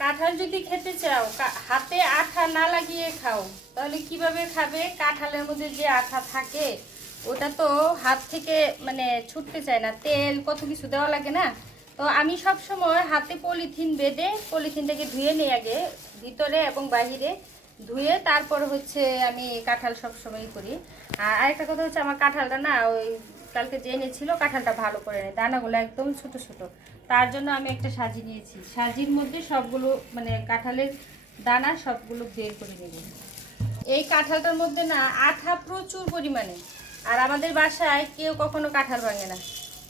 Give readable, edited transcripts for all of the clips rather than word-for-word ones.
কাঁঠাল যদি খেতে চাও হাতে আঠা না লাগিয়ে খাও, তাহলে কিভাবে খাবে? কাঁঠালের মধ্যে যে আঠা থাকে ওটা তো হাত থেকে মানে ছুটতে চায় না, তেল কত কিছু দেওয়া লাগে না। তো আমি সব সময় হাতে পলিথিন বেঁধে পলিথিনটাকে ধুয়ে নিই আগে, ভিতরে এবং বাহিরে ধুয়ে তারপর হচ্ছে আমি কাঁঠাল সব সময় করি। আর আরেকটা কথা হচ্ছে, আমার কাঁঠালটা না ওই কালকে যে এনেছিল কাঁঠালটা ভালো করে নেই, দানাগুলো একদম ছোট ছোট। তার জন্য আমি একটা সাজি নিয়েছি, সাজির মধ্যে সবগুলো মানে কাঁঠালের দানা সবগুলো বের করে নেব। এই কাঁঠালটার মধ্যে না আঠা প্রচুর পরিমাণে। আর আমাদের বাসায় কেউ কখনো কাঁঠাল ভাঙে না।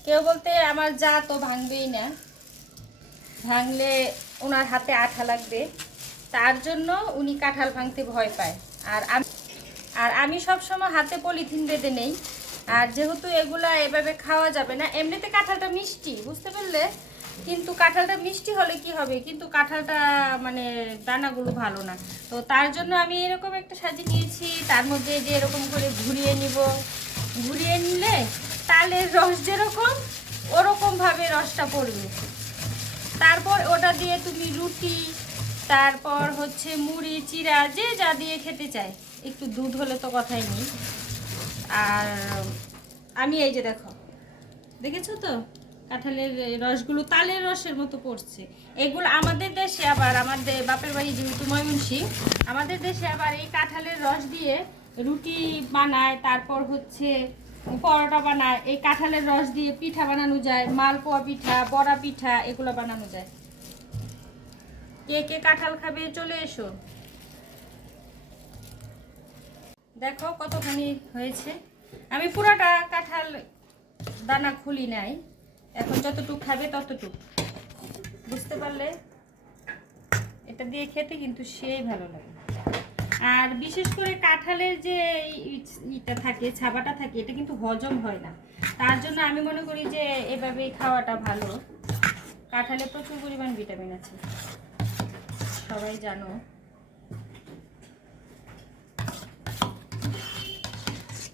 কেউ বলতে আমার যা তো ভাঙবেই না, ভাঙলে ওনার হাতে আঠা লাগবে, তার জন্য উনি কাঁঠাল ভাঙতে ভয় পায়। আর আমি সবসময় হাতে পলিথিন বেঁধে নেই। আর যেহেতু এগুলা এভাবে খাওয়া যাবে না, এমনিতে কাঁঠালটা মিষ্টি, বুঝতে পারলে, কিন্তু কাঁঠালটা মিষ্টি হলে কি হবে, কিন্তু কাঁঠালটা মানে দানাগুলো ভালো না। তো তার জন্য আমি এরকম একটা সাজি নিয়েছি, তার মধ্যে যে এরকম করে ঘুরিয়ে নিব। ঘুরিয়ে নিলে তালের রস যেরকম ওরকমভাবে রসটা পড়বে। তারপর ওটা দিয়ে তুমি রুটি, তারপর হচ্ছে মুড়ি, চিড়া, যে যা দিয়ে খেতে চায়। একটু দুধ হলে তো কথাই নেই। আর আমি এই যে দেখেছো তো কাঁঠালের রসগুলো তালের রসের মতো পড়ছে। এগুলো আমাদের দেশে আবার, আমাদের বাপের বাড়ি যেহেতু ময়মনসিংহ, আমাদের দেশে আবার এই কাঁঠালের রস দিয়ে রুটি বানায়, তারপর হচ্ছে পরোটা বানায়। এই কাঁঠালের রস দিয়ে পিঠা বানানো যায়, মালপোয়া পিঠা, বড়া পিঠা, এগুলো বানানো যায়। কে কে কাঁঠাল খাবে চলে এসো। দেখো কতখানি হয়েছে। আমি পুরোটা কাঁঠাল দানা খুলি নাই, এখন যতটুকু খাবে ততটুকু, বুঝতে পারলে? এটা দিয়ে খেতে কিন্তু সেই ভালো লাগে। আর বিশেষ করে কাঁঠালের যে ইটা থাকে, ছাবাটা থাকে, এটা কিন্তু হজম হয় না। তার জন্য আমি মনে করি যে এভাবেই খাওয়াটা ভালো। কাঁঠালে প্রচুর পরিমাণ ভিটামিন আছে, সবাই জানো।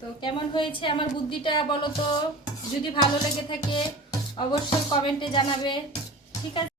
তো কেমন হয়েছে আমার বুদ্ধিটা বলো তো? যদি ভালো লেগে থাকে অবশ্যই কমেন্টে জানাবে, ঠিক আছে?